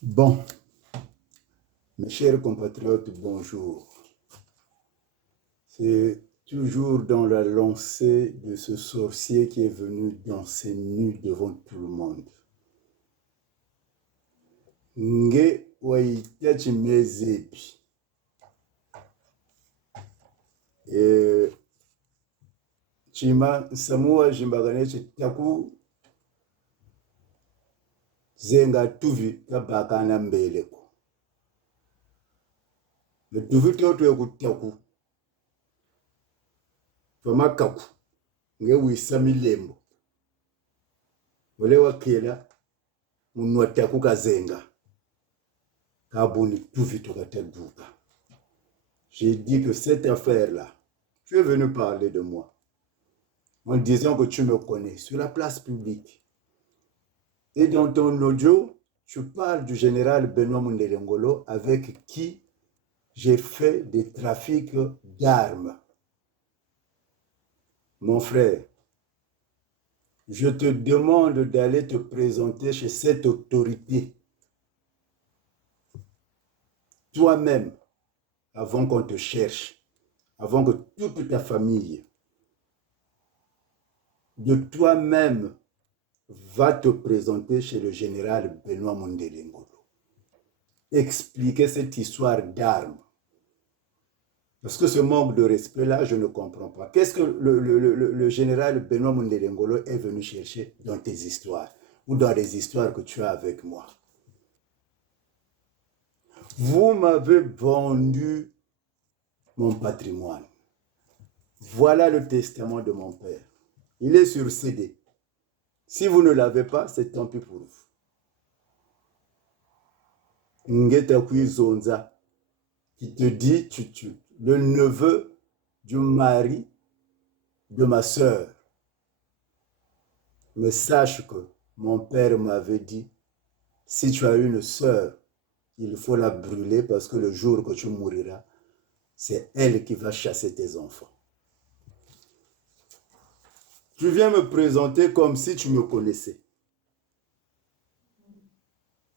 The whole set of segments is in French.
Bon, mes chers compatriotes, bonjour. C'est toujours dans la lancée de ce sorcier qui est venu danser nu devant tout le monde. Nge waita chimezepi. Chima samua jimbagane chitaku zenga tuvi kabakana mbeleko. Le tuvi toto yakutaku. Fama kaku. Nge wisami lembo. Wale wakela munwataku kazenga. Kabuni tuvi tokataduka. J'ai dit que cette affaire-là, tu es venu parler de moi en disant que tu me connais sur la place publique. Et dans ton audio, tu parles du général Benoît Mundelengolo avec qui j'ai fait des trafics d'armes. Mon frère, je te demande d'aller te présenter chez cette autorité toi-même avant qu'on te cherche, avant que toute ta famille de toi-même va te présenter chez le général Benoît Mundelengolo. Expliquer cette histoire d'armes. Parce que ce manque de respect-là, je ne comprends pas. Qu'est-ce que le général Benoît Mundelengolo est venu chercher dans tes histoires ou dans les histoires que tu as avec moi? Vous m'avez vendu mon patrimoine. Voilà le testament de mon père. Il est sur CD. Si vous ne l'avez pas, c'est tant pis pour vous. Ngeta Zonza, qui te dit, le neveu du mari de ma sœur. Mais sache que mon père m'avait dit, si tu as une sœur, il faut la brûler parce que le jour que tu mouriras, c'est elle qui va chasser tes enfants. Tu viens me présenter comme si tu me connaissais.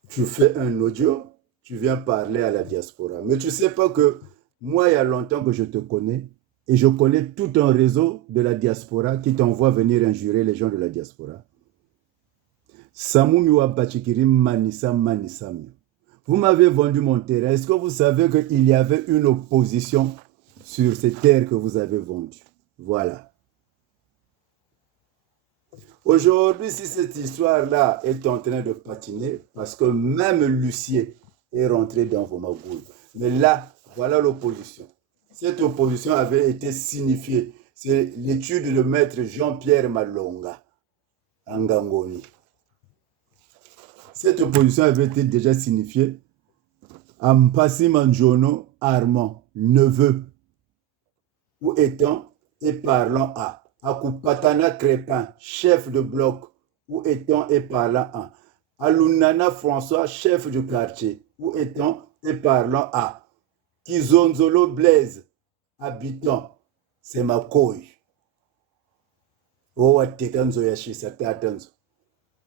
Tu fais un audio, tu viens parler à la diaspora. Mais tu ne sais pas que moi, il y a longtemps que je te connais et je connais tout un réseau de la diaspora qui t'envoie venir injurer les gens de la diaspora. Vous m'avez vendu mon terrain. Est-ce que vous savez qu'il y avait une opposition sur ces terres que vous avez vendues? Voilà. Aujourd'hui, si cette histoire-là est en train de patiner, parce que même Lucier est rentré dans vos magouilles. Mais là, voilà l'opposition. Cette opposition avait été signifiée. C'est l'étude de maître Jean-Pierre Malonga, en Ngangoni. Cette opposition avait été déjà signifiée à Mpassi Manjono Armand, neveu, ou étant et parlant à Akupatana Crépin, chef de bloc, ou étant et parlant à Alunana François, chef du quartier, ou étant et parlant à Kizonzolo Blaise, habitant, c'est ma couille. Owa tekanzo ya shisa tatanzo.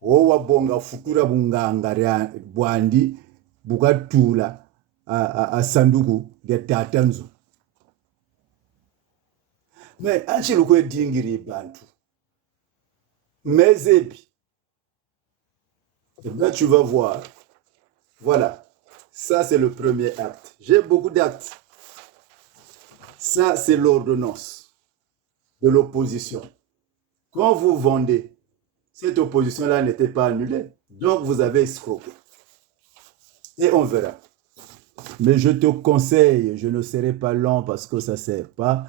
Owa bonga futura bunganga bwandi bukatula a sanduku de tatanzo. Mais Anchiluko dingiri bantu. Mezebi. Et bien tu vas voir. Voilà. Ça c'est le premier acte. J'ai beaucoup d'actes. Ça c'est l'ordonnance de l'opposition. Quand vous vendez, cette opposition-là n'était pas annulée. Donc vous avez escroqué. Et on verra. Mais je te conseille, je ne serai pas lent parce que ça ne sert pas.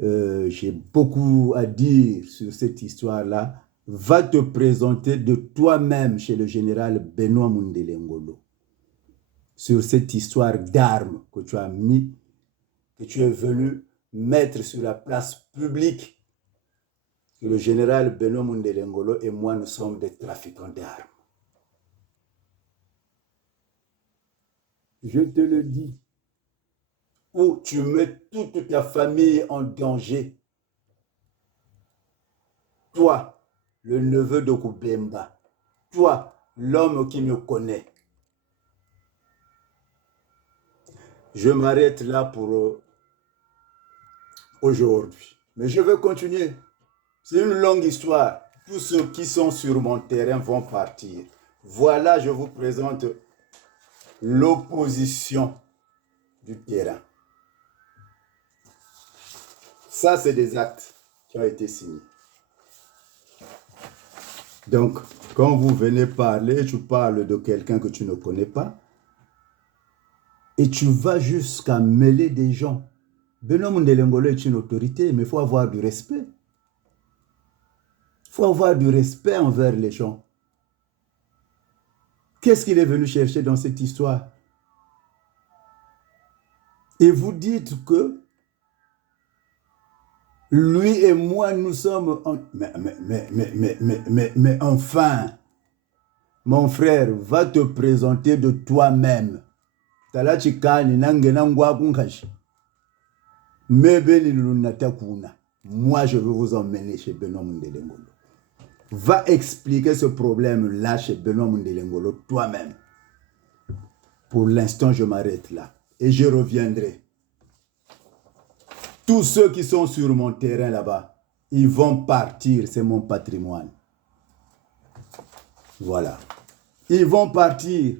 J'ai beaucoup à dire sur cette histoire-là. Va te présenter de toi-même chez le général Benoît Mundelengolo sur cette histoire d'armes que tu as mis, que tu es venu mettre sur la place publique. Que le général Benoît Mundelengolo et moi, nous sommes des trafiquants d'armes. Je te le dis. Où tu mets toute ta famille en danger. Toi, le neveu de Koubemba. Toi, l'homme qui me connaît. Je m'arrête là pour aujourd'hui. Mais je vais continuer. C'est une longue histoire. Tous ceux qui sont sur mon terrain vont partir. Voilà, je vous présente l'opposition du terrain. Ça, c'est des actes qui ont été signés. Donc, quand vous venez parler, tu parles de quelqu'un que tu ne connais pas et tu vas jusqu'à mêler des gens. Benoît Mundelengolo est une autorité, mais il faut avoir du respect. Il faut avoir du respect envers les gens. Qu'est-ce qu'il est venu chercher dans cette histoire? Et vous dites que lui et moi, nous sommes... Mais enfin, mon frère, va te présenter de toi-même. Moi, je veux vous emmener chez Benoît Mundelengolo. Va expliquer ce problème-là chez Benoît Mundelengolo toi-même. Pour l'instant, je m'arrête là. Et je reviendrai. Tous ceux qui sont sur mon terrain là-bas, ils vont partir. C'est mon patrimoine. Voilà. Ils vont partir.